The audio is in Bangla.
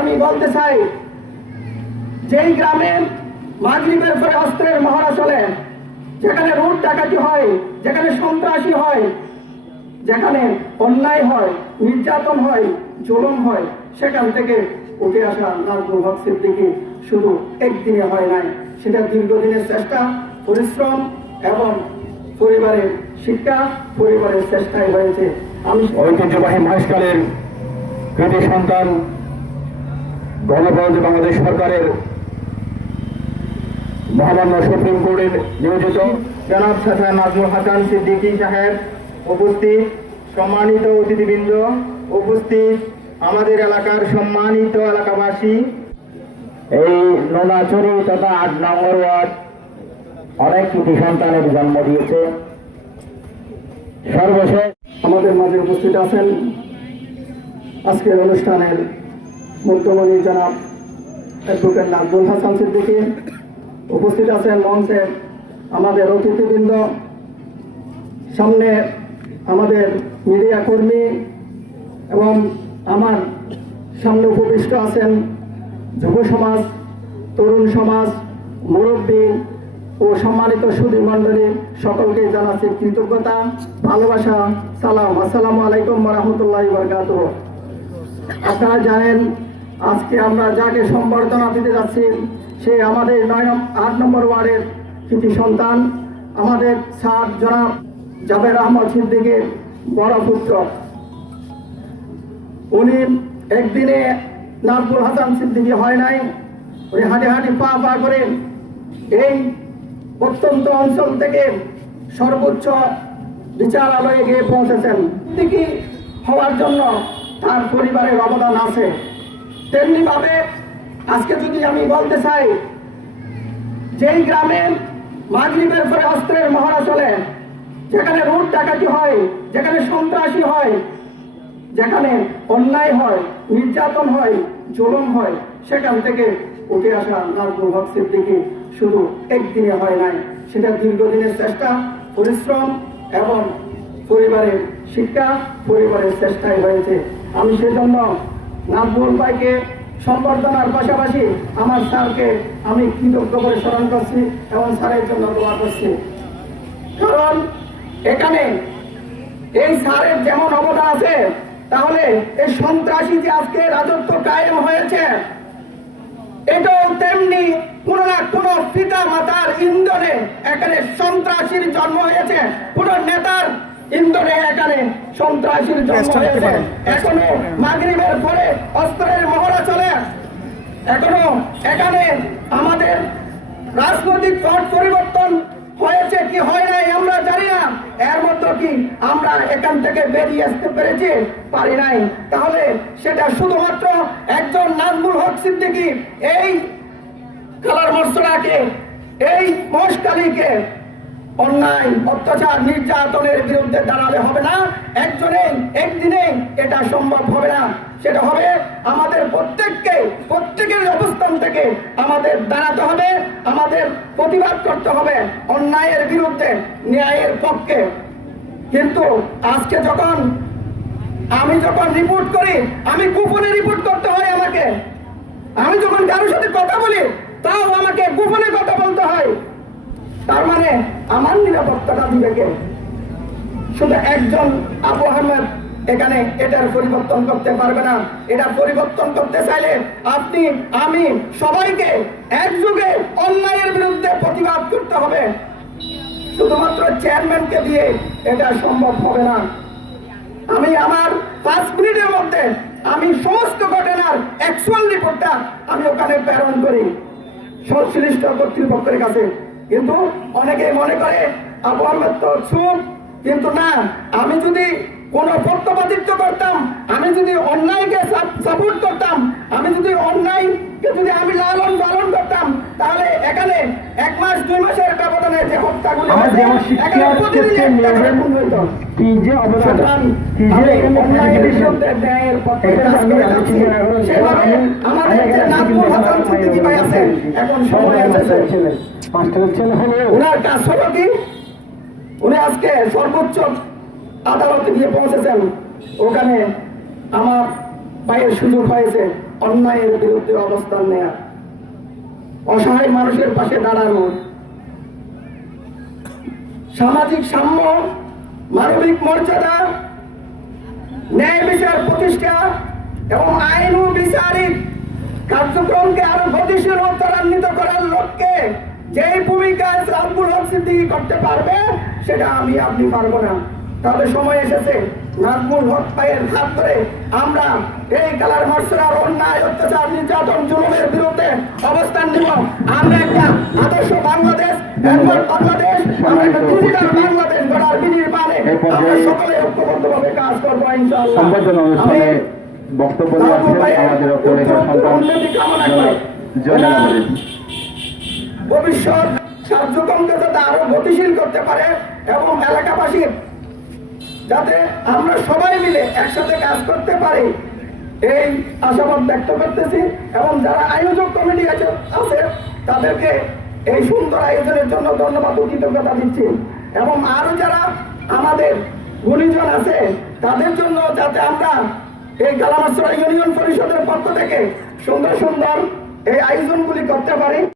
আমি বলতে চাই, যেই গ্রামে মাগরিবের পরে অস্ত্রের মহড়া চলে, যেখানে লুট ডাকাতি হয়, যেখানে সন্ত্রাসী হয়, যেখানে অন্যায় হয়, নির্যাতন হয়, জুলুম হয়, সেখান থেকে উঠে আসা নাজমুল হক সিদ্দিকী শুধু একদিনে হয় নাই, সেটা দীর্ঘদিনের চেষ্টা, পরিশ্রম এবং পরিবারের শিক্ষা, পরিবারের চেষ্টায় হয়েছে। আমি ঐতিহ্যবাহী মহেশখালীর কৃতি সন্তান, গণপ্রজাতন্ত্রী বাংলাদেশ সরকারের মহামান্য সুপ্রিম কোর্টের নিয়োজিত জনাব শাহ নাজমুল হাসান সিদ্দিকী সাহেব উপস্থিত, সম্মানিত অতিথিবৃন্দ উপস্থিত, আমাদের এলাকার সম্মানিত এলাকাবাসী, এই নোনাচুরি তথা ৮ নম্বর ওয়ার্ড অনেক কৃতি সন্তানের জন্ম দিয়েছে। সর্বশেষ আমাদের মাঝে উপস্থিত আছেন আজকের অনুষ্ঠানের মুখ্যমন্ত্রী জনাব অ্যাডভোকেট নাজমুল হাসান সিদ্দিকী, উপস্থিত আছেন মঞ্চে আমাদের অতিথিবৃন্দ, সামনে আমাদের মিডিয়া কর্মী এবং আমার সামনে উপবিষ্ট আছেন যুব সমাজ, তরুণ সমাজ, মুরব্বী ও সম্মানিত সুধী মণ্ডলী, সকলকে জানাচ্ছি কৃতজ্ঞতা, ভালোবাসা, সালাম। আসসালামু আলাইকুম ওয়া রাহমাতুল্লাহি ওয়া বারাকাতুহু। আপনারা জানেন আজকে আমরা যাকে সম্বর্ধনা দিতে যাচ্ছি সে আমাদের ৮ নম্বর ওয়ার্ডের কৃতি সন্তান, আমাদের স্যার জনাব জাবের আহমদ সিদ্দিকীর বড় পুত্র। উনি একদিনে নাজমুল হাসান সিদ্দিকী হয় নাই, উনি হাঁটে হাঁটে পা পা করে এই প্রত্যন্ত অঞ্চল থেকে সর্বোচ্চ বিচারালয়ে গিয়ে পৌঁছেছেন। সিদ্দিকী হওয়ার জন্য তার পরিবারের অবদান আছে। তেমনি ভাবে আজকে যদি আমি বলতে চাই, যেই গ্রামে মাগরিবের পরে অস্ত্রের মহড়া চলে, যেখানে লুট ডাকাতি হয়, যেখানে সন্ত্রাসী হয়, যেখানে অন্যায় হয়, নির্যাতন হয়, জুলুম হয়, সেখান থেকে উঠে আসা নাজমুল হক সিদ্দিকী শুধু একদিনে হয় নাই, সেটা দীর্ঘদিনের চেষ্টা, পরিশ্রম এবং পরিবারের শিক্ষা, পরিবারের চেষ্টায় হয়েছে। আমি সেজন্য নাজমুল ভাইকে সম্বর্ধনার পাশাপাশি আমার স্যারকে আমি কৃতজ্ঞ করে স্মরণ করছি এবং স্যারের জন্য দোয়া করছি। কারণ এখানে এই স্যারের যেমন অবদান আছে, তাহলে এই সন্ত্রাসী যে আজকে রাজত্ব কায়েম হয়েছে, এটাও তেমনি কোনো না কোনো পিতা মাতার ইন্ধনে এখানে সন্ত্রাসীর জন্ম হয়েছে, কোনো নেতার ইন্ধনে এখানে সন্ত্রাসীর জন্ম হয়েছে। এখনো মাগরিবের পরে অস্ত্রের মহড়া চলে, এখনো এখানে আমাদের রাজনৈতিক পট পরিবর্তন হয়েছে কি হয় নাই আমরা জানি না, এর মধ্যে কি আমরা এখান থেকে বেরিয়ে আসতে পেরেছি, পারি নাই। তাহলে সেটা শুধুমাত্র একজন নাজমুল হক সিদ্দিকী এই খেলার মশলাকে, এই মহেশখালীকে অন্যায়, অত্যাচার, নির্যাতনের বিরুদ্ধে দাঁড়ালে হবে না, একদিনে এটা সম্ভব হবে না। সেটা হবে আমাদের প্রত্যেকের অবস্থান থেকে আমাদের দাঁড়াতে হবে, আমাদের প্রতিবাদ করতে হবে অন্যায়ের বিরুদ্ধে, ন্যায়ের পক্ষে। কিন্তু আজকে আমি যখন রিপোর্ট করি, আমি গোপনে রিপোর্ট করতে হয় আমাকে। আমি যখন কারোর সাথে কথা বলি, তাও আমাকে গোপনে কথা বলতে হয়। তার মানে আমার নিরাপত্তাটা দিবে কে? শুধু একজন আবু আহমেদ এখানে এটার পরিবর্তন করতে পারবে না। এটা পরিবর্তন করতে চাইলে আপনি, আমি, সবাইকে একযোগে অন্যায়ের বিরুদ্ধে প্রতিবাদ করতে হবে। শুধুমাত্র চেয়ারম্যানকে দিয়ে এটা সম্ভব হবে না। আমি আমার 5 মিনিটের মধ্যে আমি সমস্ত ঘটনার অ্যাকচুয়াল রিপোর্টটা আমি ওখানে প্রেরণ করি সংশ্লিষ্ট কর্তৃপক্ষের কাছে। কিন্তু অনেকে মনে করে আবু আহমেদ তো চুপ, কিন্তু না, আমি যদি কোনো পক্ষপাতিত্ব করতাম, আমি যদি অন্যায়কে সাপোর্ট করতাম, আমি যদি অন্যায়কে যদি আমি লালন পালন করতাম, তাহলে এখানে 1 মাস 2 মাসের ব্যবধানে যে হত্যাগুলো আমাদের এখন সময় আছে। ওনার কাজ হলো কি, উনি আজকে সর্বোচ্চ আদালতে গিয়ে পৌঁছেছেন, ওখানে আমার ভাইয়ের সুযোগ হয়েছে, অন্যায়ের বিরুদ্ধে অবস্থান নেয়া, অসহায় মানুষের পাশে দাঁড়ানো, সামাজিক সাম্য, মানবিক মর্যাদা, ন্যায় বিচার প্রতিষ্ঠা এবং আইন ও বিচারিক কার্যক্রমকে আরো গতিশীল ও ত্বরান্বিত করার লক্ষ্যে যেই ভূমিকা নাজমুল হক সিদ্দিকী করতে পারবে সেটা আমি আপনি পারবো না। তাহলে সময় এসেছে নাজমুল হক ভাইয়ের হাত ধরে আমরা এই কালার মার্শাল অন্যায়, অত্যাচার, নির্যাতন, জুলুমের বিরুদ্ধে অবস্থান নিব। আমরা একটা আদর্শ বাংলাদেশ, বাংলাদেশ, আমরা একটা ডিজিটাল বাংলাদেশ গড়ার বিনির্মাণে আমরা সকলে ঐক্যবদ্ধভাবে কাজ করবো ইনশাআল্লাহ। সংবর্ধনা অনুষ্ঠানে বক্তব্য রাখছেন আমাদের অপরেখা সন্তান জয়নাল আবেদিন। ভবিষ্যৎ কার্যক্রমকে যাতে আরো গতিশীল করতে পারে এবং এলাকাবাসীর যাতে আমরা সবাই মিলে একসাথে কাজ করতে পারি এই আশাবাদ ব্যক্ত করতেছি। এবং যারা আয়োজক কমিটি আছে তাদেরকে এই সুন্দর আয়োজনের জন্য ধন্যবাদ ও কৃতজ্ঞতা দিচ্ছি। এবং আরো যারা আমাদের গুণীজন আছে তাদের জন্য যাতে আমরা এই কালামারছড়া ইউনিয়ন পরিষদের পক্ষ থেকে সুন্দর সুন্দর এই আয়োজনগুলি করতে পারি।